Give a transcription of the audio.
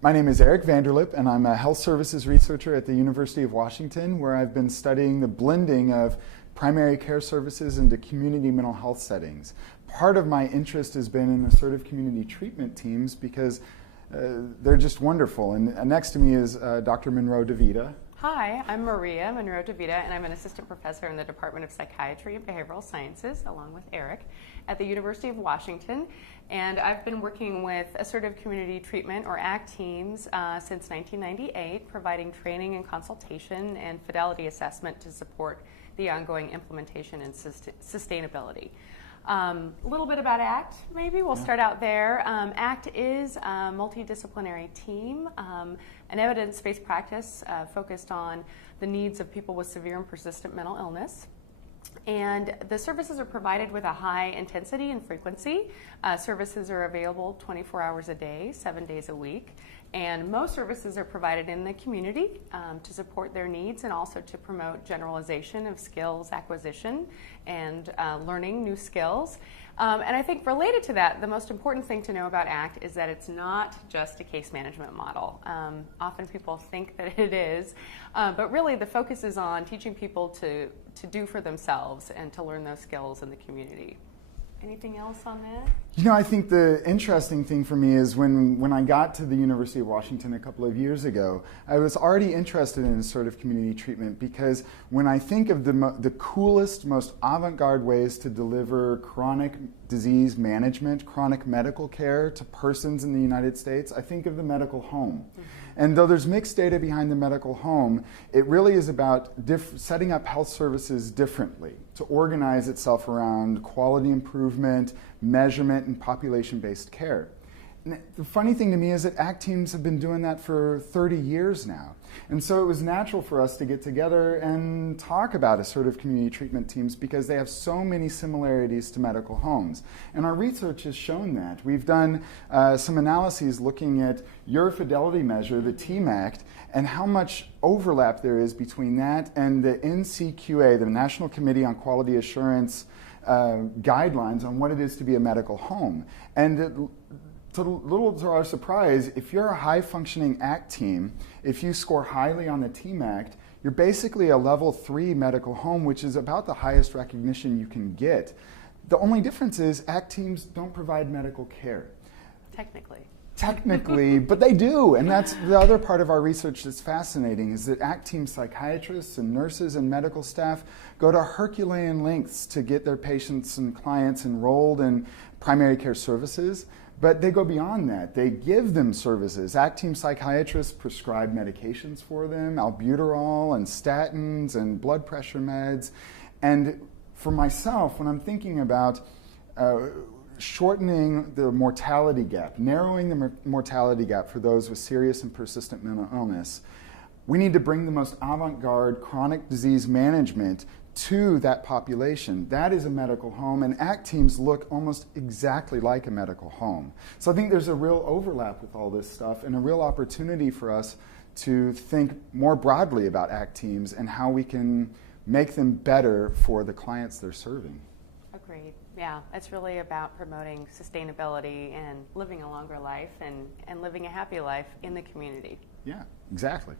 My name is Erik Vanderlip, and I'm a health services researcher at the University of Washington, where I've been studying the blending of primary care services into community mental health settings. Part of my interest has been in assertive community treatment teams because they're just wonderful. And next to me is Dr. Maria DeVita. Hi, I'm Maria DeVita, and I'm an assistant professor in the Department of Psychiatry and Behavioral Sciences, along with Erik, at the University of Washington. And I've been working with Assertive Community Treatment, or ACT teams, since 1998, providing training and consultation and fidelity assessment to support the ongoing implementation and sustainability. A little bit about ACT, maybe. We'll start out there. ACT is a multidisciplinary team, an evidence-based practice focused on the needs of people with severe and persistent mental illness. And the services are provided with a high intensity and frequency. Services are available 24 hours a day, 7 days a week. And most services are provided in the community to support their needs and also to promote generalization of skills acquisition and learning new skills. And I think related to that, the most important thing to know about ACT is that it's not just a case management model. Often people think that it is, but really the focus is on teaching people to do for themselves and to learn those skills in the community. Anything else on that? You know, I think the interesting thing for me is when I got to the University of Washington a couple of years ago, I was already interested in assertive community treatment because when I think of the coolest, most avant-garde ways to deliver chronic disease management, chronic medical care to persons in the United States, I think of the medical home. Mm-hmm. And though there's mixed data behind the medical home, it really is about setting up health services differently to organize itself around quality improvement, measurement, and population-based care. And the funny thing to me is that ACT teams have been doing that for 30 years now. And so it was natural for us to get together and talk about assertive community treatment teams because they have so many similarities to medical homes. And our research has shown that. We've done some analyses looking at your fidelity measure, the TMACT, and how much overlap there is between that and the NCQA, the National Committee on Quality Assurance guidelines on what it is to be a medical home. And little to our surprise, if you're a high-functioning ACT team, if you score highly on the TMACT, you're basically a level 3 medical home, which is about the highest recognition you can get. The only difference is ACT teams don't provide medical care. Technically, but they do, and that's the other part of our research that's fascinating, is that ACT team psychiatrists and nurses and medical staff go to Herculean lengths to get their patients and clients enrolled in primary care services. But they go beyond that. They give them services. ACT team psychiatrists prescribe medications for them, albuterol and statins and blood pressure meds. And for myself, when I'm thinking about shortening the mortality gap, narrowing the mortality gap for those with serious and persistent mental illness, we need to bring the most avant-garde chronic disease management to that population. That is a medical home, and ACT teams look almost exactly like a medical home. So I think there's a real overlap with all this stuff and a real opportunity for us to think more broadly about ACT teams and how we can make them better for the clients they're serving. Agreed. Yeah, it's really about promoting sustainability and living a longer life and living a happy life in the community. Yeah, exactly.